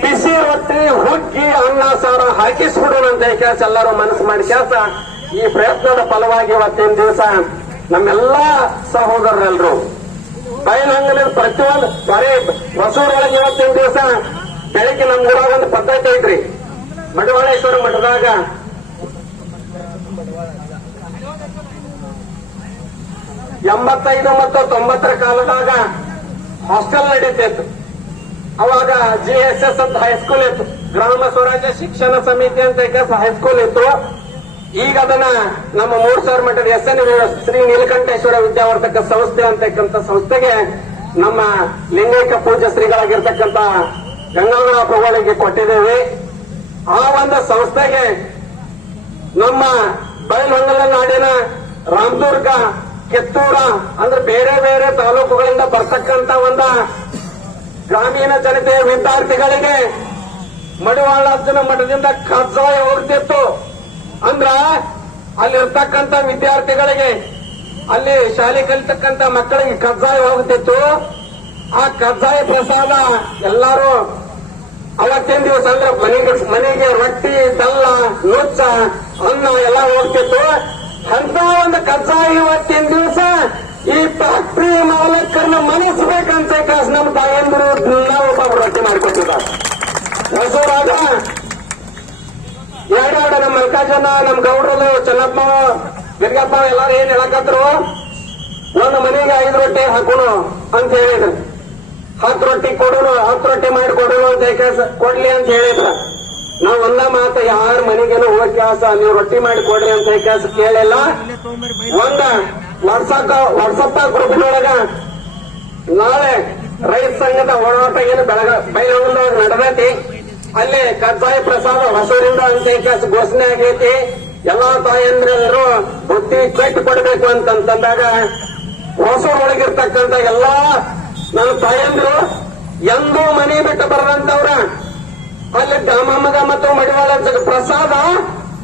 ಬಿಸಿ ರೊಟ್ಟಿ ಹುಗ್ಗಿ ಅನ್ನ ಸಾರ ಹಾಕಿಸ್ಬಿಡೋಣ ಅಂತ ಕೆಲಸ ಎಲ್ಲರೂ ಮನಸ್ಸು ಮಾಡಿ ಕೆಲಸ ಈ ಪ್ರಯತ್ನದ ಫಲವಾಗಿ ಇವತ್ತಿನ ದಿವಸ ನಮ್ಮೆಲ್ಲಾ ಸಹೋದರರೆಲ್ಲರೂ ಬಯಲಂಗಲ ಪ್ರತಿಯೊಂದು ಬರೀ ಹೊಸೂರೊಳಗೆ ಇವತ್ತಿನ ದಿವಸ ಬೆಳಿಗ್ಗೆ ನಮ್ಮ ಊರಾಗ ಒಂದು ಪದ್ಧತಿ ಐತ್ರಿ. ಮಡವಾಳೇಶ್ವರ ಮಠದಾಗ. ಎಂಬತ್ತೈದು ಮತ್ತು ತೊಂಬತ್ತರ ಕಾಲದಾಗ ಹಾಸ್ಟೆಲ್ ನಡೀತಿತ್ತು. ಅವಾಗ ಜಿ ಎಸ್ ಎಸ್ ಅಂತ ಹೈಸ್ಕೂಲ್ ಇತ್ತು. ಗ್ರಾಮ ಸ್ವರಾಜ್ಯ ಶಿಕ್ಷಣ ಸಮಿತಿ ಅಂತ ಹೈಸ್ಕೂಲ್ ಇತ್ತು. ಈಗ ಅದನ್ನ ನಮ್ಮ ಮೂರ್ ಸಾವಿರ ಮಠದ ಎಸ್ ಎನ್ ಶ್ರೀ ನೀಲಕಂಠೇಶ್ವರ ವಿದ್ಯಾವರ್ಧಕ ಸಂಸ್ಥೆ ಅಂತಕ್ಕಂಥ ಸಂಸ್ಥೆಗೆ ನಮ್ಮ ಲಿಂಗೈಕ ಪೂಜ್ಯ ಶ್ರೀಗಳಾಗಿರ್ತಕ್ಕಂಥ ಗಂಗಾಧರ ಪ್ರಭುಗಳಿಗೆ ಕೊಟ್ಟಿದ್ದೇವೆ. ಆ ಒಂದು ಸಂಸ್ಥೆಗೆ ನಮ್ಮ ಬಯಲಹೊಂಗಲ ನಾಡಿನ ರಾಮದುರ್ಗ, ಕಿತ್ತೂರ ಅಂದ್ರೆ ಬೇರೆ ಬೇರೆ ತಾಲೂಕುಗಳಿಂದ ಬರ್ತಕ್ಕಂತ ಒಂದ ಗ್ರಾಮೀಣ ಜನತೆಯ ವಿದ್ಯಾರ್ಥಿಗಳಿಗೆ ಮಡಿವಾಳಾರ್ಜುನ ಮಠದಿಂದ ಕಜ್ಜಾಯ ಹೋಗ್ತಿತ್ತು ಅಂದ್ರ ಅಲ್ಲಿರ್ತಕ್ಕಂಥ ವಿದ್ಯಾರ್ಥಿಗಳಿಗೆ ಅಲ್ಲಿ ಶಾಲೆ ಕಲಿತಕ್ಕಂಥ ಮಕ್ಕಳಿಗೆ ಕಜ್ಜಾಯ ಹೋಗುತ್ತಿತ್ತು ಆ ಕಜ್ಜಾಯ ಪ್ರಸಾದ ಎಲ್ಲಾರು ಅವತ್ತಿನ ದಿವಸ ಅಂದ್ರೆ ಮನೆಗೆ ಮನೆಗೆ ರೊಟ್ಟಿ, ಬೆಲ್ಲ, ನುಚ್ಚ, ಅನ್ನ ಎಲ್ಲ ಹೋಗ್ತಿತ್ತು. ಅಂತ ಒಂದು ಕಜ್ಜಾಯ ಇವತ್ತಿನ ದಿವಸ ಈ ಫ್ಯಾಕ್ಟ್ರಿ ಮಾಲಕರನ್ನ ಮನಸ್ಬೇಕಂತ ಕಾಸು ನಮ್ಮ ತಾಯಂದ್ರು ನಾವು ಒಬ್ಬ ರೊಟ್ಟಿ ಮಾಡ್ಕೊತಿದ್ದಾರೆ ಮೈಸೂರಾಗ ಎರಡೆರಡು ನಮ್ಮ ಮಲ್ಕಾಜನ ನಮ್ಮ ಗೌಡ್ರಲ್ಲ ಚೆನ್ನಪ್ಪ ಗಿರ್ಗಪ್ಪ ಎಲ್ಲಾರು ಏನ್ ಹೇಳಕತ್ರು ಒಂದು ಮನೆಗೆ ಐದು ರೊಟ್ಟಿ ಹಾಕೋಣ ಅಂತ ಹೇಳಿದ್ರು ಹತ್ತು ರೊಟ್ಟಿ ಕೊಡೋಣ ಹತ್ತು ರೊಟ್ಟಿ ಮಾಡಿ ಕೊಡೋಣ ಅಂತ ಕೊಡ್ಲಿ ಅಂತ ಹೇಳಿದ್ರ ನಾವ್ ಒಂದ ಮಾತ ಯಾರ ಮನೆಗೇನೋ ಹೋಗಕ್ ಕೆಲಸ ನೀವು ರೊಟ್ಟಿ ಮಾಡಿ ಕೊಡ್ರಿ ಅಂತ ಕೆಲಸ ಕೇಳಿಲ್ಲ ಒಂದ ವಾಟ್ಸಪ್ ವಾಟ್ಸಪ್ ಗ್ರೂಪ್ನೊಳಗ ನಾಳೆ ರೈತ ಸಂಘದ ಹೋರಾಟ ಏನು ಬೆಳಗ ಬೈಲೊಂದಾಗ ನಡೆದೈತಿ. ಅಲ್ಲಿ ಕಜ್ಜಾಯ ಪ್ರಸಾದ ಹೊಸೂರಿಂದ ಅಂತ ಘೋಷಣೆ ಆಗೈತಿ. ಎಲ್ಲಾ ತಾಯಂದ್ರೆಲ್ಲರೂ ಬುದ್ಧಿ ಕೆಟ್ಟು ಕೊಡಬೇಕು ಅಂತಂತಂದಾಗ ಹೊಸೂರೊಳಗಿರ್ತಕ್ಕಂಥ ಎಲ್ಲಾ ನನ್ನ ತಾಯಂದ್ರು ಎಂದೂ ಮನೆ ಬಿಟ್ಟು ಬರದಂತವ್ರ ಅಲ್ಲಿ ದಾಮಮ್ಮಗ ಮತ್ತು ಮಡಿವಾಳ ಪ್ರಸಾದ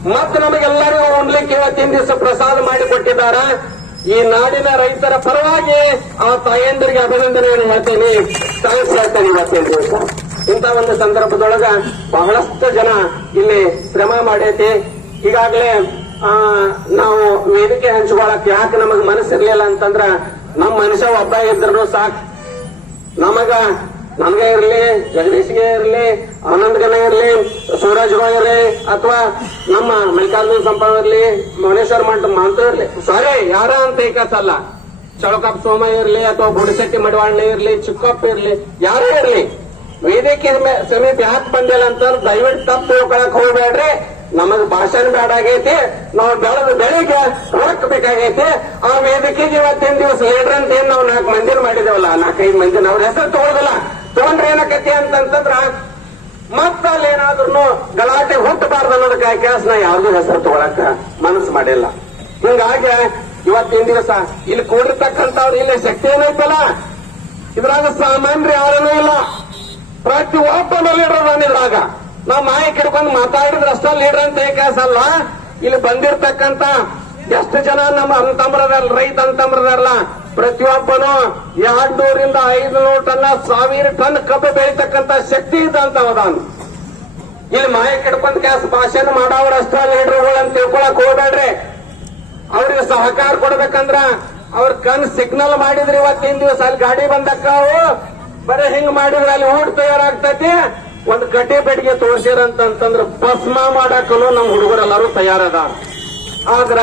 ಮತ್ತೆ ನಮಗೆಲ್ಲರಿಗೂ ಉಣ್ಲಿಕ್ಕೆ ಇವತ್ತಿನ ದಿವಸ ಪ್ರಸಾದ ಮಾಡಿ ಕೊಟ್ಟಿದ್ದಾರ ಈ ನಾಡಿನ ರೈತರ ಪರವಾಗಿ ಆ ತಾಯಂದರಿಗೆ ಅಭಿನಂದನೆಯನ್ನು ಹೇಳ್ತೀನಿ. ಹೇಳ್ತೇನೆ ಇವತ್ತಿನ ಇಂಥ ಒಂದು ಸಂದರ್ಭದೊಳಗ ಬಹಳಷ್ಟು ಜನ ಇಲ್ಲಿ ಶ್ರಮ ಮಾಡೈತಿ. ಈಗಾಗಲೇ ನಾವು ವೇದಿಕೆ ಹಂಚ್ಕೊಳಕ್ ಯಾಕೆ ನಮಗ್ ಮನಸ್ಸಿರ್ಲಿಲ್ಲ ಅಂತಂದ್ರ ನಮ್ಮ ಮನುಷ್ಯ ಒಬ್ಬ ಇದ್ರು ಸಾಕು. ನಮಗ ನಮ್ಗೆ ಇರಲಿ, ಜಗದೀಶ್ಗೆ ಇರಲಿ, ಆನಂದ್ಗನ ಇರಲಿ ಸೂರಜ್ ರಾವ್ ಇರ್ಲಿ, ಅಥವಾ ನಮ್ಮ ಮಲ್ಲಿಕಾರ್ಜುನ ಸಂಪ ಇರಲಿ ಮೌನೇಶ್ವರ ಮಠ ಮಾಂತ ಇರಲಿ. ಸಾರಿ, ಯಾರ ಅಂತ ಏಕಸಲ್ಲ ಚಳಕಪ್ಪ ಸೋಮ ಇರಲಿ, ಅಥವಾ ಗುಡಿಸೆಟ್ಟಿ ಮಡಿವಾಳ್ನೆ ಇರಲಿ, ಚಿಕ್ಕಪ್ಪ ಇರ್ಲಿ, ಯಾರೇ ಇರಲಿ. ವೇದಿಕೆ ಸಮೇತ ಯಾಕೆ ಬಂದಿಲ್ಲ ಅಂತ ದಯವಿಟ್ಟು ತಪ್ಪು ತಿಳ್ಕೊಳಕ್ ಹೋಗ್ಬೇಡ್ರಿ. ನಮಗ್ ಭಾಷಣ ಬೇಡ ಆಗೈತಿ, ನಾವು ಬೆಳೆದ ಬೆಳಿಗ್ಗೆ ರೊಕ್ಕ ಬೇಕಾಗೈತಿ. ಆ ವೇದಿಕೆಗೆ ಇವತ್ತಿನ ದಿವಸ ಲೀಡರ್ ಅಂತ ಏನ್ ನಾವು ನಾಲ್ಕು ಮಂದಿನ ಮಾಡಿದೇವಲ್ಲ, ನಾಲ್ಕೈದು ಮಂದಿನ ಅವ್ರ ಹೆಸರು ತಗೊಳ್ಳೋದಿಲ್ಲ ತಗೊಂಡ್ರೆ ಏನಕತಿ ಅಂತಂತಂದ್ರ ಮತ್ತ ಅಲ್ಲಿ ಏನಾದ್ರೂ ಗಲಾಟೆ ಹುಟ್ಟಬಾರ್ದು ಅನ್ನೋದಕ್ಕೆ ಕೆಲಸ ನಾ ಯಾವ್ದು ಹೆಸರು ತಗೊಳಕ ಮನಸ್ಸು ಮಾಡಿಲ್ಲ. ಹಿಂಗಾಗಿ ಇವತ್ತಿನ ದಿವಸ ಇಲ್ಲಿ ಕೂಡಿರ್ತಕ್ಕಂಥವ್ರು ಇಲ್ಲಿ ಶಕ್ತಿ ಏನೈತಲ್ಲ? ಇದ್ರಾಗ ಸಾಮಾನ್ಯ ಯಾರನೂ ಇಲ್ಲ. ಪ್ರತಿ ಒಬ್ಬನ ಲೀಡರ್ ನಾನು ಇದ್ರಾಗ. ನಾವು ಮಾಯಕ್ ಹಿಡ್ಕೊಂಡು ಮಾತಾಡಿದ್ರೆ ಅಷ್ಟ ಲೀಡರ್ ಅಂತ ಅಲ್ಲ ಇಲ್ಲಿ ಬಂದಿರ್ತಕ್ಕಂತ ಎಷ್ಟು ಜನ ನಮ್ಮ ಅಂತಮ್ರದಲ್ಲ ರೈತ ಅಂತಮ್ರದಲ್ಲ ಪ್ರತಿಯೊಬ್ಬನು ಎರಡ್ ನೂರಿಂದ ಐದು ನೂರು ಟನ್ ಸಾವಿರ ಟನ್ ಕಬ್ಬು ಬೆಳೀತಕ್ಕಂತ ಶಕ್ತಿ ಇದ್ದಂತವದಾನು ಇಲ್ಲಿ ಮಾಯ ಹಿಡ್ಕೊಂಡ್ ಕ್ಯಾಸ್ ಭಾಷಣ ಮಾಡವ್ರ ಅಷ್ಟ ಲೀಡರ್ಗಳು ಅಂತ ತಿಳ್ಕೊಳಕ್ ಹೋಗ್ಬೇಡ್ರಿ. ಅವ್ರಿಗೆ ಸಹಕಾರ ಕೊಡ್ಬೇಕಂದ್ರ ಅವ್ರ ಕಣ್ ಸಿಗ್ನಲ್ ಮಾಡಿದ್ರಿ ಇವತ್ತಿನ ದಿವಸ. ಅಲ್ಲಿ ಗಾಡಿ ಬಂದಕ್ಕಾವು ಬರೀ ಹಿಂಗ್ ಮಾಡಿದ್ರೆ, ಅಲ್ಲಿ ಊಟ ತಯಾರಾಗ್ತೈತಿ. ಒಂದ್ ಗಟ್ಟಿ ಬೆಡಿಗೆ ತೋರ್ಸಿರಂತಂದ್ರ ಭಸ್ಮ ಮಾಡಕ್ಕೂ ನಮ್ ಹುಡುಗರೆಲ್ಲರೂ ತಯಾರದ ಆದ್ರ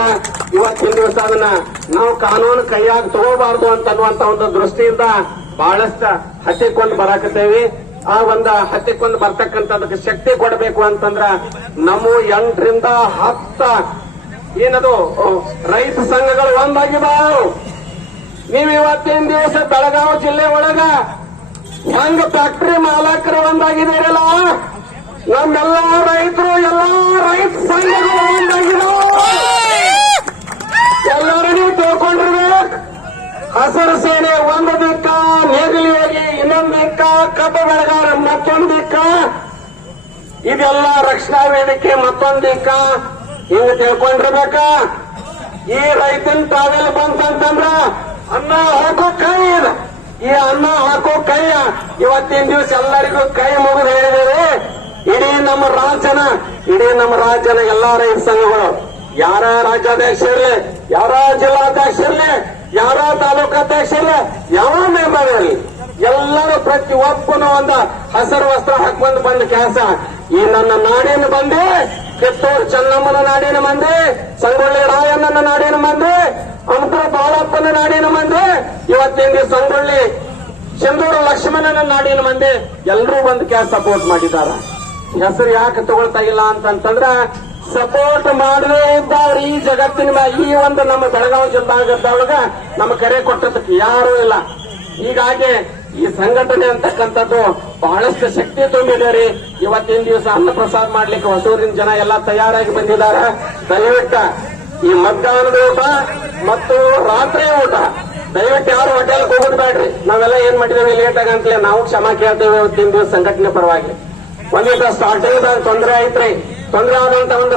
ಇವತ್ತಿನ ದಿವಸ ಅದನ್ನ ನಾವು ಕಾನೂನು ಕೈಯಾಗ ತಗೋಬಾರ್ದು ಅಂತ ಅನ್ನುವಂತ ಒಂದು ದೃಷ್ಟಿಯಿಂದ ಬಹಳಷ್ಟು ಹತ್ತಿಕೊಂಡು ಬರಾಕತ್ತೇವಿ. ಆ ಒಂದ ಹತ್ತಿಕೊಂಡು ಬರ್ತಕ್ಕಂಥದಕ್ಕೆ ಶಕ್ತಿ ಕೊಡಬೇಕು ಅಂತಂದ್ರ ನಮ್ಮ ಎಂಟರಿಂದ ಹತ್ತ ಏನದು? ರೈತ ಸಂಘಗಳು ಒಂದಾಗಿದಾವು. ನೀವು ಇವತ್ತಿನ ದಿವಸ ಬೆಳಗಾವಿ ಜಿಲ್ಲೆ ಒಳಗ ಹೆಂಗ ಫ್ಯಾಕ್ಟರಿ ಮಾಲಕರು ಒಂದಾಗಿದ್ದೀರಲ್ಲ? ನಮ್ಮೆಲ್ಲ ರೈತರು ಎಲ್ಲಾ ರೈತ ಸಂಘಗಳು ಒಂದಾಗಿದಾವು ಎಲ್ಲರೂ ನೀವು ತಿಳ್ಕೊಂಡಿರ್ಬೇಕು ಹಸಿರು ಸೇನೆ ಒಂದು ದಿಕ್ಕ ನೇಗಿಲಿ ಹೋಗಿ ಇನ್ನೊಂದು ದಿಕ್ಕ ಕಬ್ಬು ಬೆಳೆಗಾರ ಮತ್ತೊಂದು ದಿಕ್ಕ ಇದೆಲ್ಲ ರಕ್ಷಣಾ ವೇದಿಕೆ ಮತ್ತೊಂದು ದಿಕ್ಕ ಹಿಂಗ ತಿಳ್ಕೊಂಡಿರ್ಬೇಕ? ಈ ರೈತನ್ ತಾವೆಲ್ಲ ಬಂತಂತಂದ್ರ ಅನ್ನ ಹಾಕೋ ಕೈ ಇದು ಈ ಅನ್ನ ಹಾಕೋ ಕೈ ಇವತ್ತಿನ ದಿವಸ ಎಲ್ಲರಿಗೂ ಕೈ ಮುಗಿದು ಹೇಳಿದರೆ ಇಡೀ ನಮ್ಮ ರಾಜನ ಇಡೀ ನಮ್ಮ ರಾಜ್ಯನ ಎಲ್ಲಾ ರೈತ ಸಂಘಗಳು, ಯಾರ ರಾಜ್ಯಾಧ್ಯಕ್ಷ ಇರಲಿ, ಯಾರ ಜಿಲ್ಲಾಧ್ಯಕ್ಷ ಇರಲಿ, ಯಾರ ತಾಲೂಕಾಧ್ಯಕ್ಷ ಇರಲಿ, ಯಾವ ನಿರ್ಮಾಣ ಇರಲಿ, ಎಲ್ಲರೂ ಪ್ರತಿ ಒಬ್ಬನು ಒಂದು ಹಸಿರು, ವಸ್ತ್ರ ಹಾಕೊಂಡು ಬಂದ ಕೆಲಸ. ಈ ನನ್ನ ನಾಡಿನ ಬಂದೆ, ಕಿತ್ತೂರು ಚೆನ್ನಮ್ಮನ ನಾಡಿನ ಮಂದಿ, ಸಂಗೊಳ್ಳಿ ರಾಯಣ್ಣನ ನಾಡಿನ ಮಂದಿ, ಅಂತರ ಬಾಳಪ್ಪನ ನಾಡಿನ ಮಂದಿ, ಇವತ್ತಿನ ಸಂಗೊಳ್ಳಿ ಚಂದೂರು ಲಕ್ಷ್ಮಣನ ನಾಡಿನ ಮಂದಿ. ಎಲ್ಲರೂ ಬಂದು ಕ್ಯಾ ಸಪೋರ್ಟ್ ಮಾಡಿದಾರ ಹೆಸರು ಯಾಕೆ ತಗೊಳ್ತಾ ಇಲ್ಲ ಅಂತಂತಂದ್ರ ಸಪೋರ್ಟ್ ಮಾಡದೇ ಇದ್ದವ್ರು ಈ ಜಗತ್ತಿನ ಈ ಒಂದು ನಮ್ಮ ಬೆಳಗಾವಿ ಜಿಲ್ಲಾಗದೊಳಗ ನಮ್ಮ ಕರೆ ಕೊಟ್ಟದಕ್ಕೆ ಯಾರೂ ಇಲ್ಲ. ಹೀಗಾಗಿ ಈ ಸಂಘಟನೆ ಅಂತಕ್ಕಂಥದ್ದು ಬಹಳಷ್ಟು ಶಕ್ತಿ ತುಂಬಿದೆ ರೀ. ಇವತ್ತಿನ ದಿವಸ ಅನ್ನ ಪ್ರಸಾದ ಮಾಡ್ಲಿಕ್ಕೆ ಹೊಸೂರಿನ ಜನ ಎಲ್ಲ ತಯಾರಾಗಿ ಬಂದಿದ್ದಾರೆ. ದಯವಿಟ್ಟು ಈ ಮಧ್ಯಾಹ್ನದ ಊಟ ಮತ್ತು ರಾತ್ರಿ ಊಟ. ದಯವಿಟ್ಟು ಯಾರು ಹೋಟೆಲ್ ಹೋಗೋದು ಬೇಡ್ರಿ ನಾವೆಲ್ಲ ಏನ್ ಮಾಡಿದೇವೆ ಲೇಟ್ ಆಗಂತಲೇ ನಾವು ಕ್ಷಮಾ ಕೇಳ್ತೇವೆ ಇವತ್ತಿನ ದಿವಸ ಸಂಘಟನೆ ಪರವಾಗಿ. ಒಂದಿಷ್ಟು ಸ್ಟಾರ್ಟಿಂಗ್ ತೊಂದರೆ ಐತ್ರಿ ತೊಂದರೆ ಆದಂತ ಒಂದು